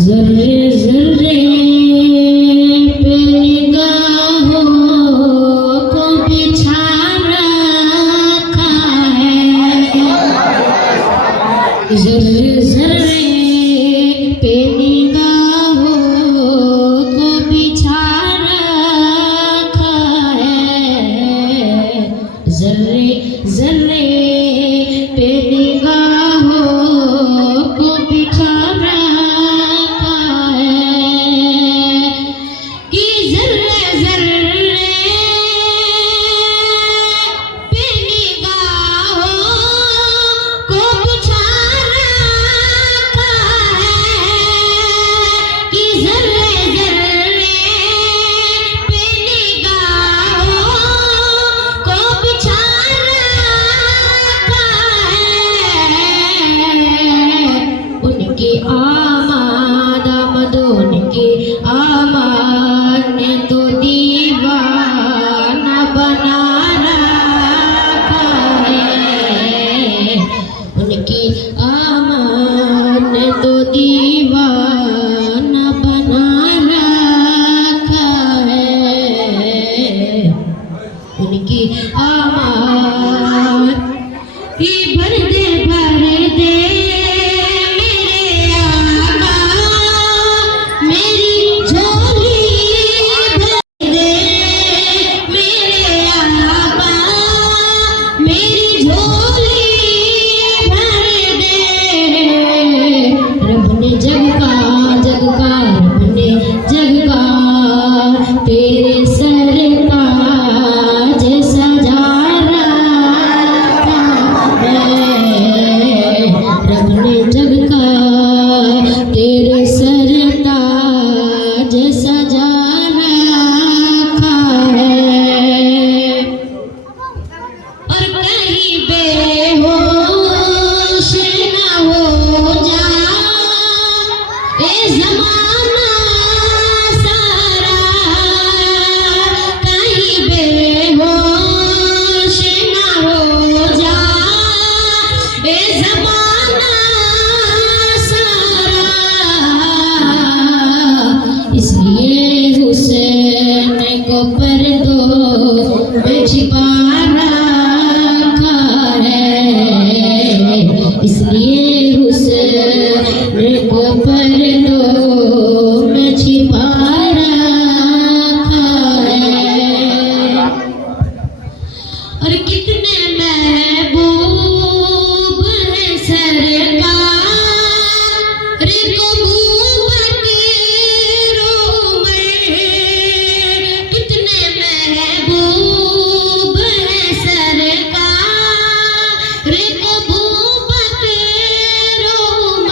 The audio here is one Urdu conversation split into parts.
ذرے ذرے پہ نگاہوں کو بچھا رکھا ہے، ذرے ذرے پہ نگاہوں کو بچھا رکھا ہے، ذرے ذرے پہ نگاہوں کو بچھا اس لیے حسن کو پردوں میں چھپا رکھا ہے اور کتنے محبوب ہیں سرکار رکوبت روم کتنے محبوب ہیں سرکار رکوبت روم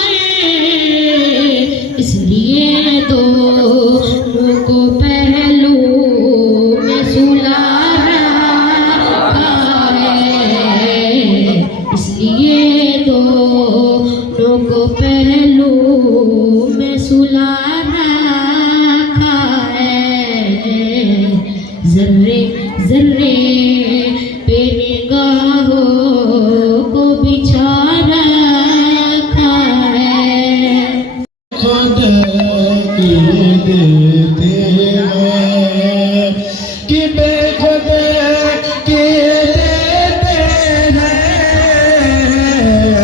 اس لیے دونوں کو پہلو میں سلا رکھا ہے اس لیے دونوں کو پہلو میں سلا رکھا ہے ذرے ذرے پہ نگاہوں کو بچھا رکھا ہے خود کی دیتے ہیں کہ بے خود کی دیتے ہیں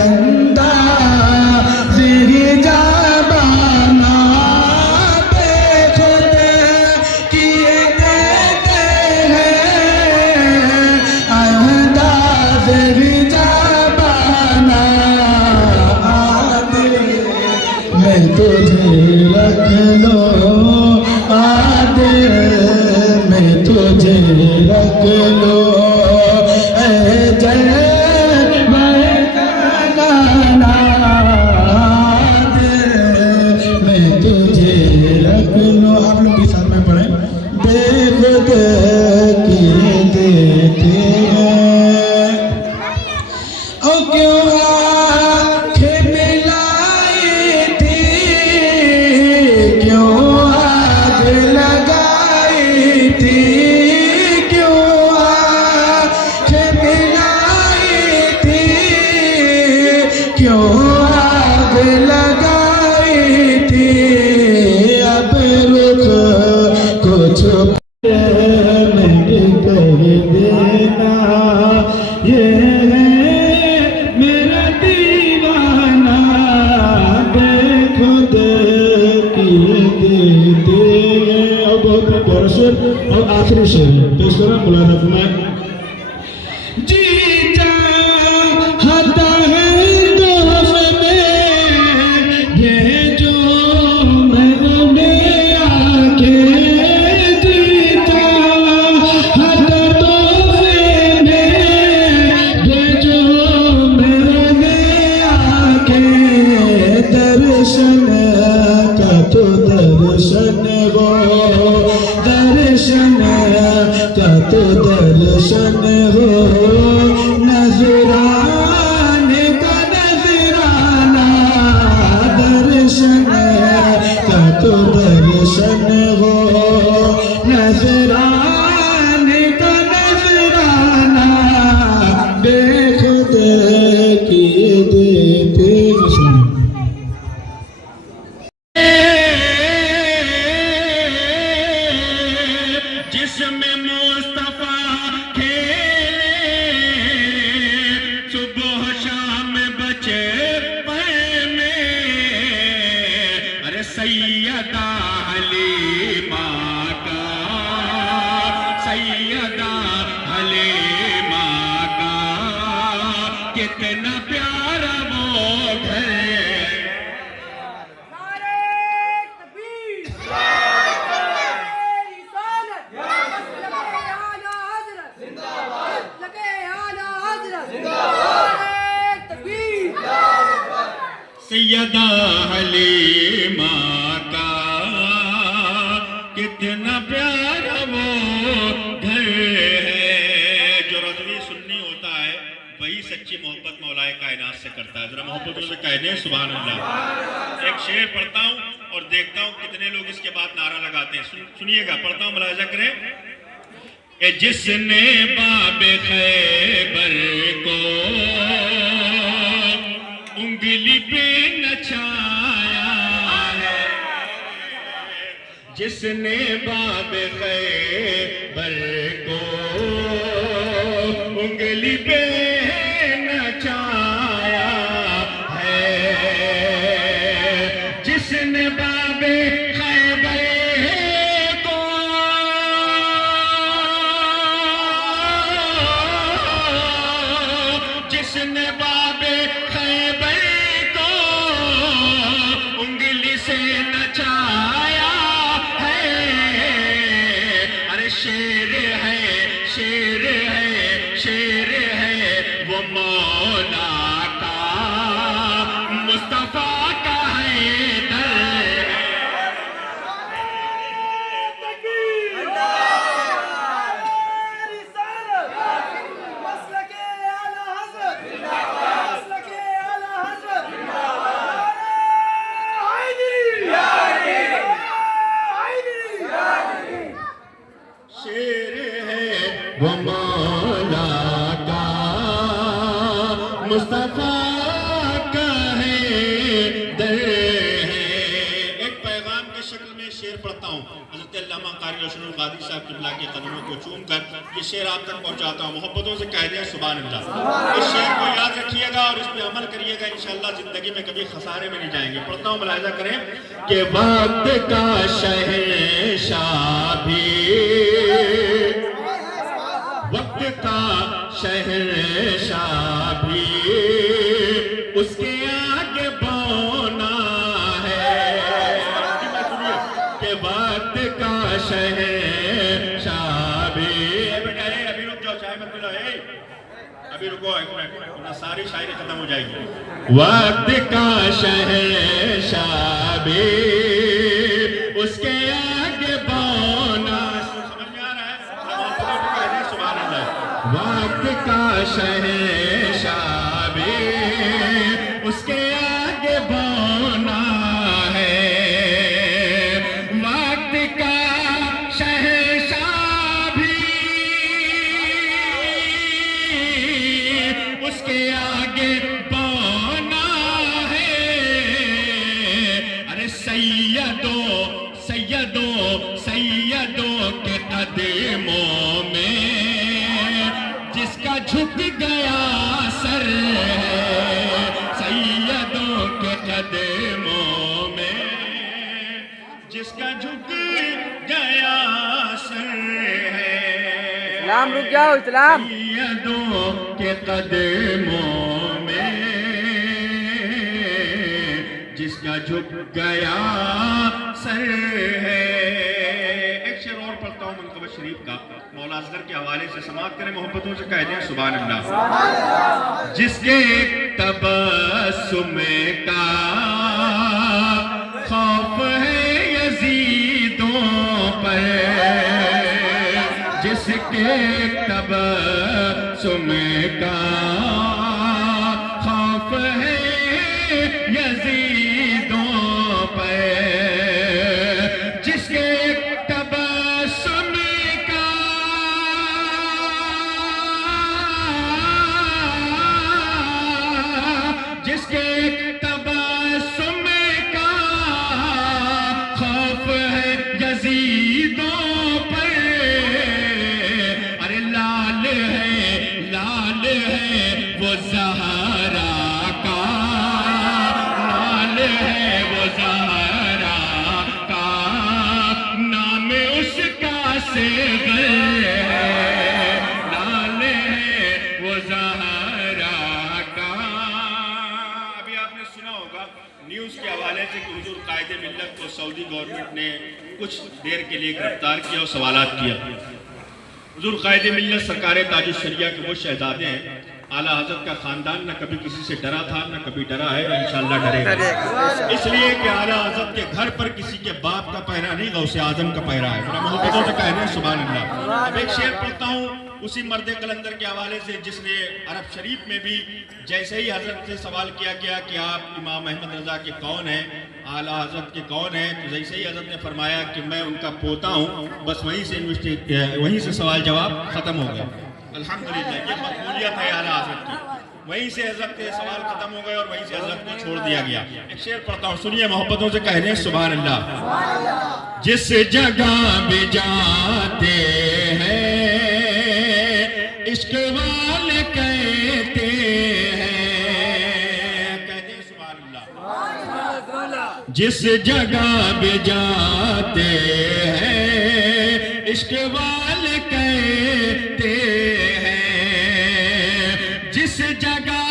انداز ہی جابانا بے خود کی دیتے ہیں انداز ہی جابانا میں تجھے رکھ لو آدے میں تجھے رکھ لو اے جان میں گانا میں تجھے رکھ لو آپ لوگ بھی ساتھ میں پڑھیں بے خود کی دیتے ہیں او کیوں آنکھیں ملائی تھی کیوں آگ لگائی تھی کیوں آنکھیں ملائی تھی کیوں آگ لگائی تھی اب رخ کو چھپ میں کہہ دینا یہ ہے میرا دیوانہ بے خود کی دیتے ہیں اور بہت ہی پیارا شعر اور آخری شعر پیش کرنا مولانا فرمائیں جی چاہتا ہے دوست میں یہ جو میں نے آکے جی چاہتا دوست میں یہ جو میں نے آکے درشن کا تو درشن ہو درشن کا تو درشن ہو نظرانے کا نظرانہ درشن کا تو درشن ہو نظرانے کا نظرانہ بے خود کی دیتے ہیں جس میں مصطفیٰ کھیلے صبح شام بچے پے میں ارے سیدہ حلیمہ کا سیدہ حلیمہ کا کتنا پیارا وہ گھر سیدہ حلیمہ کا کتنا پیارا وہ گھر ہے جو رضوی سنی ہوتا ہے وہی سچی محبت مولا کائنات سے کرتا ہے ذرا محبت سے کہنے سبحان اللہ ایک شعر پڑھتا ہوں اور دیکھتا ہوں کتنے لوگ اس کے بعد نعرہ لگاتے ہیں سنیے گا پڑھتا ہوں ملاحظہ کریں کہ جس نے باب خیبر کو انگلی پہ نچایا ہے جس نے باب خیبر کو انگلی پہ نچایا باب خیبر کو انگلی سے نچایا ہے. ارے شیر ہے شیر ہے شیر ہے وہ مولا کا مصطفیٰ کا حیدر ہے. شیر ہے وہ مولا کا مصطفیٰ کا حیدر ہے. ایک پیغام کی شکل میں شعر پڑھتا ہوں. حضرت علامہ قاری روشن القادری صاحب قبلہ کے قدموں کو چوم کر یہ شعر آپ تک پہنچاتا ہوں. محبتوں سے کہہ دیں سبحان اللہ. اس شعر کو یاد رکھیے گا اور اس پہ عمل کریے گا. انشاءاللہ زندگی میں کبھی خسارے میں نہیں جائیں گے. پڑھتا ہوں, ملاحظہ کریں کہ وقت کا شہنشاہ بھی وقت کا شہنشاہ بھی اس کے آگے بونا ہے. کہ وقت کا شہنشاہ بھی بیٹا ابھی رک جاؤ, چائے مت پلاؤ, ابھی رکو, ساری شاعری ختم ہو جائے گی. وقت کا شہنشاہ بھی اس کے آگے بونا. سمجھ میں آ رہا ہے؟ سبحان اللہ. وقت کا شہنشاہ بھی اس کے آگے بونا ہے. وقت کا شہنشاہ بھی اس کے آگے بونا ہے. ارے سیدوں کے قدموں میں جس کا جھک گیا سر ہے. سیدوں کے قدموں میں جس کا جھک گیا سر ہے. اسلام رک جاؤ, اسلام. سیدوں کے قدموں میں جس کا جھک گیا سر ہے. ایک شعر اور پڑھتا ہوں منقبہ شریف کا, مولا اصغر کے حوالے سے. سماعت کریں, محبتوں سے کہہ دیں سبحان اللہ. جس کے تبسم کا خوف ہے یزیدوں پر, جس کے تبسم کا خوف ہے یزیدوں پر, جس کے تبسم کا جس کے تبسم کا خوف ہے یزیدوں پر. ارے لال ہے وہ زہرا کا, لال ہے وہ زہرا کا, نام اس کا صغر ہے. لال ہے وہ زہرا کا. ابھی آپ نے سنا ہوگا نیوز کے حوالے سے کہ حضور قائد ملت کو سعودی گورنمنٹ نے کچھ دیر کے لیے گرفتار کیا اور سوالات کیا. حضور قائد ملت سرکار تاج الشریعہ کے وہ شہزادے ہیں, اعلیٰ حضرت کا خاندان نہ کبھی کسی سے ڈرا تھا نہ کبھی ڈرا ہے اور انشاءاللہ ڈرے گا. اس لیے کہ اعلیٰ حضرت کے گھر پر کسی کے باپ کا پہرا نہیں, غوث اعظم کا پہرا ہے. محبتوں سے کہہ دیں سبحان اللہ. اب ایک شعر پڑھتا ہوں اسی مرد قلندر کے حوالے سے, جس نے عرب شریف میں بھی جیسے ہی حضرت سے سوال کیا گیا کہ آپ امام احمد رضا کے کون ہیں, اعلیٰ حضرت کے کون ہیں, تو جیسے ہی حضرت نے فرمایا کہ میں ان کا پوتا ہوں, بس وہیں سے سوال جواب ختم ہو گیا. الحمدللہ یہ مقبولیت ہے اعلیٰ حضرت کی. وہیں سے حضرت کے سوال ختم ہو گئے اور وہیں سے حضرت کو چھوڑ دیا گیا. ایک شعر پڑھتا ہوں, سنیے, محبتوں سے کہہ دیں سبحان اللہ. جس جگہ بھی جاتے ہیں عشق والے کہتے ہیں, کہتے ہیں سبحان اللہ. جس جگہ بھی جاتے ہیں عشق والے کہتے ہیں, جس جگہ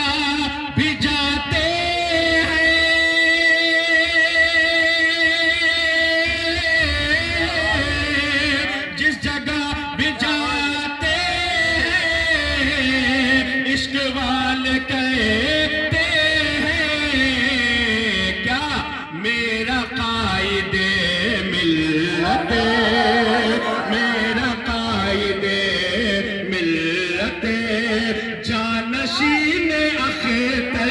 کہتے ہیں کیا میرا قائد ملت میرا قائد ملت جانشین اختر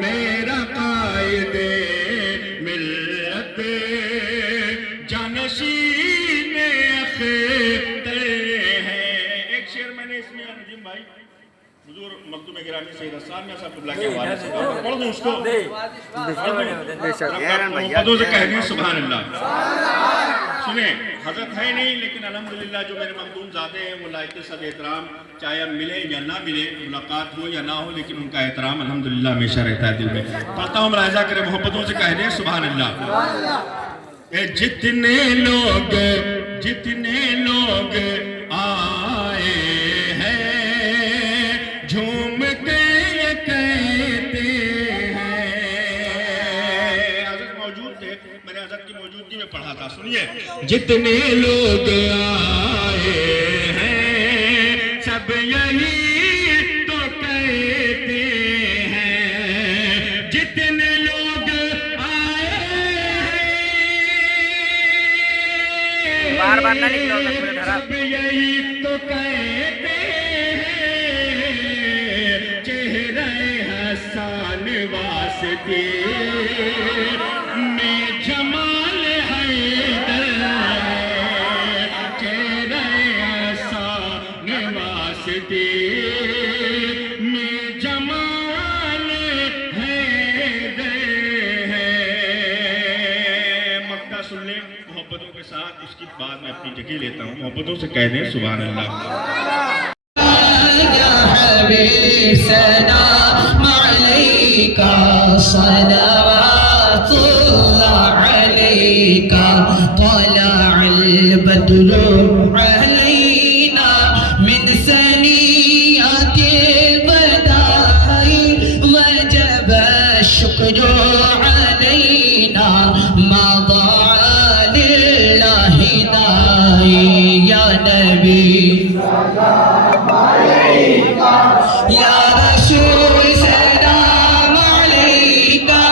میرا قائد ملت جانشین اختر ہے. ایک شعر میں نے اس میں نظیم بھائی حضور مخدوم گرامی سید حسان میں صاحب قبلہ کے حوالے سے پڑھ دوں اس کو محبتوں سے کہہ دیں سبحان اللہ. سنیں حضرت ہے نہیں لیکن الحمدللہ جو میرے مخدوم زادے ہیں وہ لائق صد احترام چاہے اب ملے یا نہ ملے ملاقات ہو یا نہ ہو لیکن ان کا احترام الحمدللہ ہمیشہ رہتا ہے دل میں. پڑھتا ہوں ملاحظہ کرے محبتوں سے کہہ دیں سبحان اللہ. جتنے لوگ آئے ہیں جھوم کے یہ کہتے ہیں. حضرت موجود تھے میں نے حضرت کی موجودگی میں پڑھا تھا سنیے. جتنے لوگ آئے ہیں سب یہی تو کہتے ہیں جتنے لوگ آئے ہیں بار بار نہ نکلو سب یہی تو کہتے ہیں چہرہ حسان واسطے میں جمال حیدر چہرہ حسان واسطے میں جمال حیدر ہے. مقطع سن لیں محبتوں کے ساتھ اس کی بعد میں اپنی جگہ لیتا ہوں. محبتوں سے کہہ دیں سبحان اللہ. یا حبیب سلام علیکہ صلوات اللہ علیکہ طلع البدر علینا من ثنیات الوداع وجب الشکر علینا مضى لله داعی یا نبی یا رسول سلام علیکہ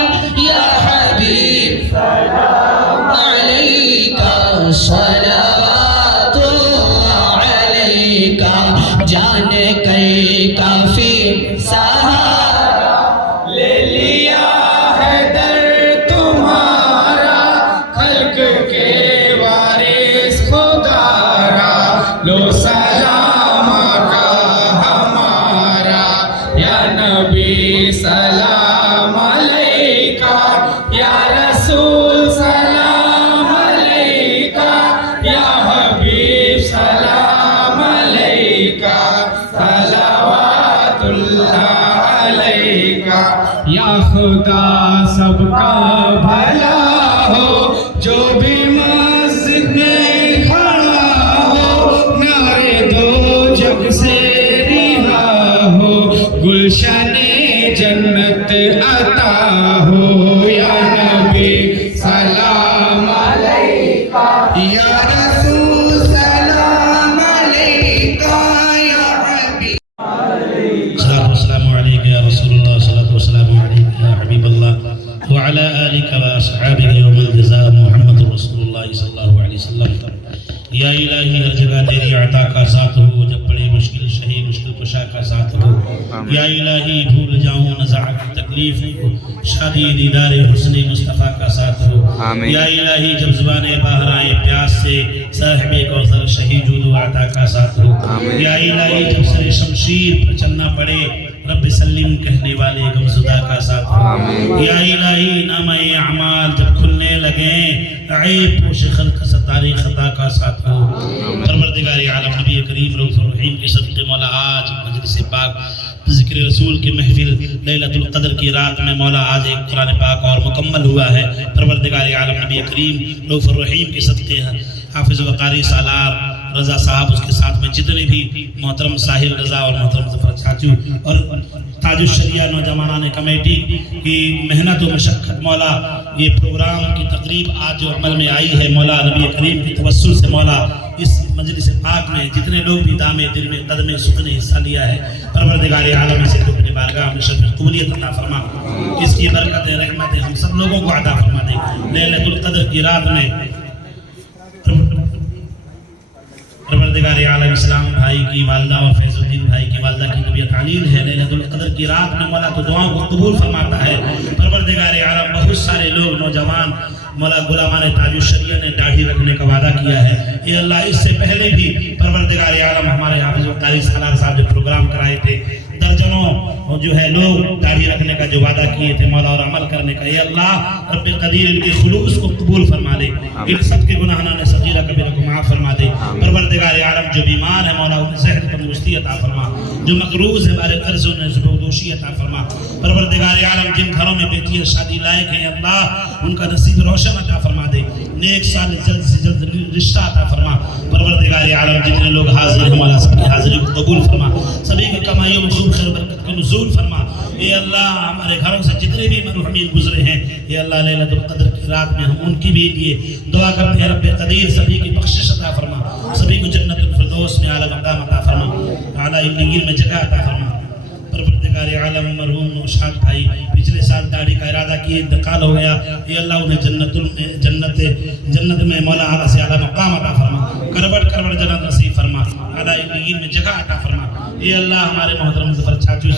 یا حبیب سلام علیکہ صلوات اللہ علیکہ جان کر کافی سہارا لے لیا ہے در تمہارا خلق کے وارث خدارا لو سلام کا ہمارا یا نبی سلام علیکہ یا رسول سلام علیکہ یا حبیب سلام علیکہ صلوات اللہ علیکہ یا خدا سب کا بھلا ہو جو بھی مسجد میں کھڑا ہو نعرے دو جگ سے رہا ہو گلشن جنت عطا ہو یا نبی سلام علیکہ یا رسول سلام علیکہ یا حبیب السلام علیکم یا رسول اللہ صلی اللہ علیہ یا حبیب اللہ وعلى آلك وأصحابك يوم الجزاء محمد رسول اللہ صلی اللہ علیہ وسلم. یا الہی ہر جگہ تیری عطا کا ساتھ ہو جب بڑے مشکل شہید مشکل کشا کا ساتھ ہو. یا الہی بھول جاؤں نزاعت تکلیف شادی دیدار حسن مصطفیٰ کا ساتھ ہو. یا الہی جب زبان باہر آئے پیاس سے صاحب کوثر شہید جود و عطا کا ساتھ ہو. یا الہی جب سر شمشیر پر چلنا پڑے رب سلم کہنے والے غمزدہ کا ساتھ ہو. یا الہی نامہ اعمال جب کھلنے لگیں عیب پوش خلق ستارے خطا کا ساتھ ہو. پروردگار عالم نبی کریم رؤوف الرحیم کے صدقے مولا آج مجلس پاک ذکر رسول کی محفل لیلۃ القدر کی رات میں مولا آج ایک قرآن پاک اور مکمل ہوا ہے. پروردگار عالم نبی کریم رؤوف الرحیم کے صدقے حافظ و قاری سالار رضا صاحب، اس کے ساتھ میں جتنے بھی محترم ساحل رضا اور محترم ظفر چاچو اور تاج الشریعہ نوجوانان کمیٹی کی محنت و مشقت مولا یہ پروگرام کی تقریب آج جو عمل میں آئی ہے مولا نبی کریم کی توسل سے مولا اس مجلس پاک میں جتنے لوگ بھی دامے دل میں قدم سخن نے حصہ لیا ہے پروردگار عالم سے تو اپنی بارگاہ میں شرف قبولیت عطا فرما، اس کی برکتیں رحمتیں ہم سب لوگوں کو عطا فرما دے۔ لیلۃ القدر کی رات میں پروردگار عالم اسلام بھائی کی والدہ اور فیض الدین بھائی کی والدہ کی طبیعت علیل ہے، لیلۃ القدر کی رات میں مولا تو دعاؤں کو قبول فرماتا ہے۔ پروردگار عالم بہت سارے لوگ نوجوان مولا غلامان تاج الشریعہ نے داڑھی رکھنے کا وعدہ کیا ہے، اے اللہ اس سے پہلے بھی پروردگار عالم ہمارے حافظ و قاری سالار صاحب جو پروگرام کرائے تھے درجنوں جو ہے لوگ داڑھی رکھنے کا جو وعدہ کیے تھے مولا اور عمل کرنے کا، اے اللہ رب قدیر ان کے خلوص کو قبول فرما لے، ان سب کے گناہوں نے صغیرہ کبیرہ کو معاف فرما دے۔ پروردگار عالم جو بیمار ہے مولا انہیں صحت تندرستی عطا فرما، جو مقروض ہے ہمارے قرض انہیں زبردوشی عطا فرما۔ پروردگار عالم جن گھروں میں بیٹیاں شادی لائق ہیں اللہ ان کا نصیب روشن عطا فرما دے، نیک سال جلد سے جلد رشتہ عطا فرما۔ پروردگار عالم جتنے لوگ حاضر ہیں مولا سب کی حاضری کو قبول فرما، سبھی کی کمائیوں میں خوب خیر برکت کا نزول فرما۔ اے اللہ ہمارے گھروں سے جتنے بھی مرحومین گزرے ہیں اے اللہ لیلۃ القدر کی رات میں ہم ان کی بھی لیے دعا کرتے ہیں رب قدیر سبھی کی بخشش عطا فرما، سبھی کو جنت الفردوس میں اعلیٰ مقام عطا فرما، اعلیٰ علیین میں جگہ عطا فرما۔ پروردگار عالم مرحوم نوشاد بھائی پچھلے سال داڑھی کا ارادہ کیے انتقال ہو گیا، اے اللہ انہیں جنت میں مولا اعلیٰ سے اعلیٰ مقام عطا فرما، کروٹ کروٹ جنت نصیب فرما، اعلیٰ علیین میں جگہ عطا فرما۔ اے اللہ ہمارے محترم ظفر چاچو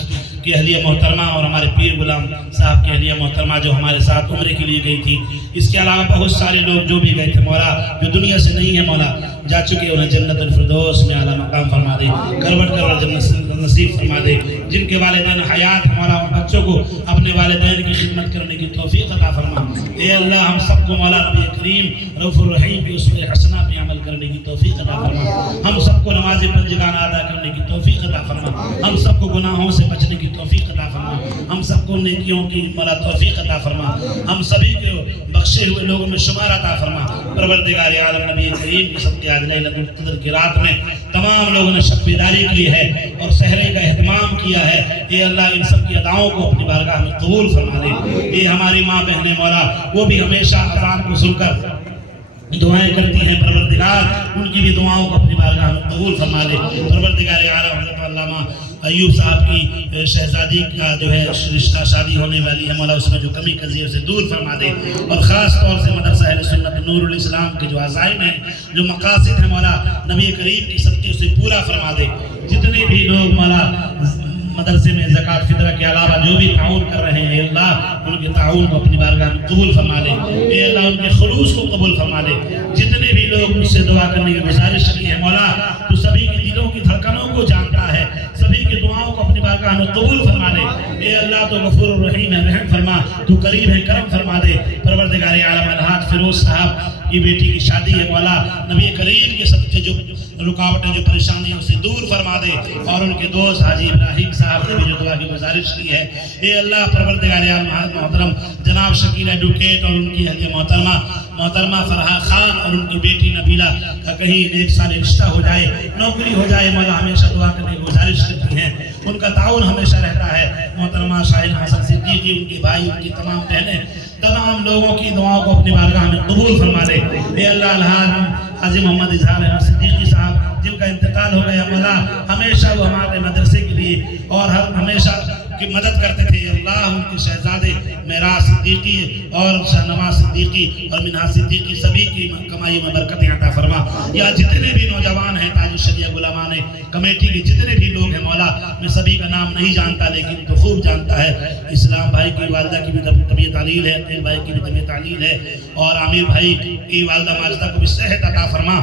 کی اہلیہ محترمہ اور ہمارے پیر غلام صاحب کی اہلیہ محترمہ جو ہمارے ساتھ عمرے کے لیے گئی تھی، اس کے علاوہ بہت سارے لوگ جو بھی گئے تھے مولا جو دنیا سے نہیں ہے مولا جا چکے انہیں جنت الفردوس میں اعلیٰ مقام فرما دے، کروٹ کروٹ جنت نصیب فرما دے۔ جن کے والدین حیات مولا ان بچوں کو اپنے والدین کی خدمت کرنے کی توفیق عطا فرما۔ اے اللہ ہم سب کو مولا نبی کریم رؤوف الرحیم کی اسوہ حسنہ پہ عمل کرنے کی توفیق عطا فرما، ہم سب کو نماز پنجگانہ ادا کرنے کی توفیق عطا فرما، ہم سب کو گناہوں سے بچنے کی توفیق عطا فرما، ہم سب کو نیکیوں کی مولا توفیق عطا فرما، ہم سبھی کو بخشے ہوئے لوگوں میں شمار عطا فرما۔ پروردگار عالم نبی کریم کی سب کے آج لیلۃ القدر کی رات میں تمام لوگوں نے شب بیداری کی ہے اور سحرے کا اہتمام کیا ہے، اے اللہ ان سب کی اداؤں کو اپنی بارگاہ میں قبول فرما دے۔ یہ ہماری ماں بہنیں مولا وہ بھی ہمیشہ اذان کو سن کر دعائیں کرتی ہیں، پروردگار ان کی بھی دعاؤں کو اپنی بارگاہ میں قبول فرما دے۔ پروردگار عالم حضرت علامہ ایوب صاحب کی شہزادی کا جو ہے رشتہ شادی ہونے والی ہے مولا اس میں جو کمی کزی اسے دور فرما دے، اور خاص طور سے مدرسہ اہل سنت نور الاسلام کے جو عزائم ہیں جو مقاصد ہیں مولا نبی کریم کی صدقے اسے پورا فرما دے۔ جتنے بھی لوگ مولا مدرسے میں زکوٰۃ فطرہ کے علاوہ جو بھی تعاون کر رہے ہیں اے اللہ ان کے تعاون کو اپنی بارگاہ میں قبول فرما لے، اے اللہ ان کے خلوص کو قبول فرما لے۔ جتنے بھی لوگ مجھ سے دعا کرنے کی گزارش کی ہے مولا تو سبھی کی دلوں کی دھڑکنوں کو جانتا ہے، سبھی کی دعاؤں کو اپنی بارگاہ میں قبول فرما لے۔ اے اللہ تو غفور الرحیم ہے، رحم فرما، تو قریب ہے، کرم فرما دے۔ پروردگار عالم الحاج فیروز صاحب کی بیٹی کی شادی ہے مولا نبی کریم کے صدقے جو رکاوٹیں جو پریشانیوں سے دور فرما دے، اور ان کے دوست حاجی ابراہیم صاحب نے بھی جو دعا کی گزارش کی ہے اے اللہ پروردگار عالم محترم جناب شکیل ایڈوکیٹ اور ان کی اہلیہ محترمہ فرحہ خان اور ان کی بیٹی نبیلہ کا کہیں ایک سال رشتہ ہو جائے، نوکری ہو جائے مولا ہمیشہ دعا کرنے کی گزارش کرتی ہیں، ان کا تعاون ہمیشہ رہتا ہے۔ محترمہ شاہین حسن صدیقی ان کے بھائی ان کی تمام بہنیں تمام لوگوں کی دعاؤں کو اپنی بارگاہ میں قبول فرما دے۔ اے اللہ الحاج حاجی محمد اظہار صدیقی صاحب جن کا انتقال ہو گیا مولا ہمیشہ وہ ہمارے مدرسے کے لیے اور ہمیشہ کی مدد کرتے تھے، اللہ ان کے شہزادے معراج صدیقی اور شاہنواز صدیقی اور منہا صدیقی سبھی کی کمائی میں برکتیں عطا فرما۔ یا جتنے بھی نوجوان ہیں تاج الشریعہ غلامان کمیٹی کے جتنے بھی لوگ ہیں مولا میں سبھی کا نام نہیں جانتا لیکن تو خوب جانتا ہے۔ اسلام بھائی کی والدہ کی بھی طبیعت علیل ہے، عقیل بھائی کی بھی طبیعت علیل ہے، اور عامر بھائی کی والدہ ماجدہ کو بھی صحت عطا فرما،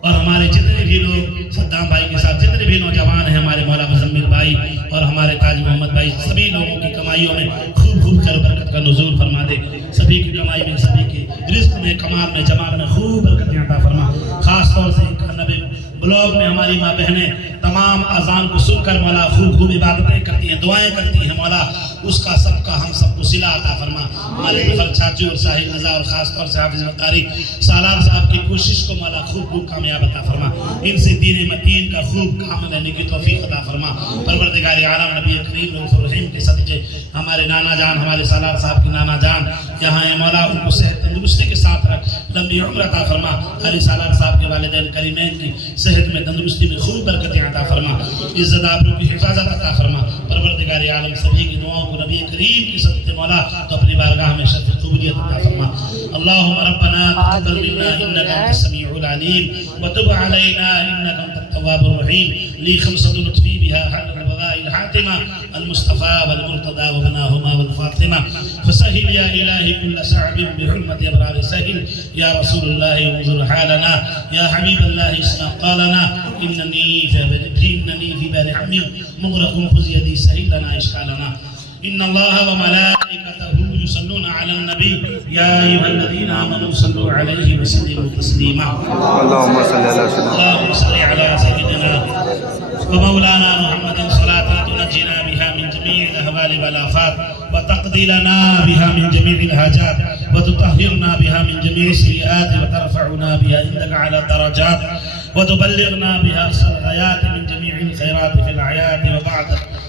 اور ہمارے جتنے بھی لوگ صدام بھائی کے ساتھ جتنے بھی نوجوان ہیں ہمارے مولا مزمل بھائی اور ہمارے تاج محمد بھائی سبھی لوگوں کی کمائیوں میں خوب خوب خیر برکت کا نزول فرما دے، سبھی کی کمائی میں سبھی کے رزق میں کمال میں جمال میں خوب برکتیں عطا فرما۔ خاص طور سے 91 بلاک میں ہماری ماں بہنیں تمام اذان کو سن کر مولا خوب خوب عبادتیں کرتی ہیں، دعائیں کرتی ہیں مولا، اس کا سب کا ہم سب کو صلہ عطا فرما۔ ہمارے مفر چاچو اور صاحب رضا اور خاص طور سے حافظ قاری سالار صاحب کی کوشش کو مولا خوب خوب کامیاب عطا فرما، ان سے دین متین کا خوب کام لینے کی توفیق عطا فرما۔ پروردگار عالم نبی کریم رؤوف الرحیم کے صدقے ہمارے نانا جان، ہمارے سالار صاحب کی نانا جان یہاں ہے مولا، ان کو صحت تندرستی کے ساتھ رکھ، لمبی عمر عطا فرما۔ ہمارے سالار صاحب کے والدین کریمین کی صحت میں تندرستی میں خوب برکتیں عطا فرما، عزت آبرو کی حفاظت عطا فرما۔ پروردگار عالم سبھی کی دعاؤں کو نبی کریم کی صدقے مولا تو اپنی بارگاہ میں شرف قبولیت عطا فرما۔ اللهم ربنا تقبل منا انك انت السميع العليم وتب علينا انك انت التواب الرحيم۔ لي خمسة لطفي بها حل البغاء الحاتمة المصطفى والمرتضى وبناهما والفاطمة، فسهل يا إلهي كل صعب بحرمة أبرار سهل، يا رسول الله انظر حالنا، يا حبيب الله اسمع قالنا، إنني في بار عمي مغرق خذ يدي سهل لنا إشكالنا، إن الله وملائكته يصلون على النبي يا أيها الذين آمنوا صلوا عليه وسلموا تسليما۔ اللهم صل على سيدنا اللهم صل على سيدنا ومولانا محمد صلاة تنجينا بها من جميع الأهوال والآفات وتقضي لنا بها من جميع الحاجات وتطهرنا بها من جميع السيئات وترفعنا بها عندك على الدرجات وتبلغنا بها أقصى الغايات من جميع الخيرات في الحياة وبعد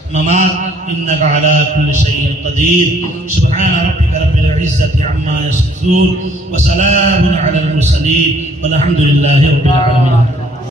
الممات، إنك على كل شيء قدير۔ سبحان ربك رب العزة عما يصفون وسلام على المرسلين والحمد لله رب العالمين۔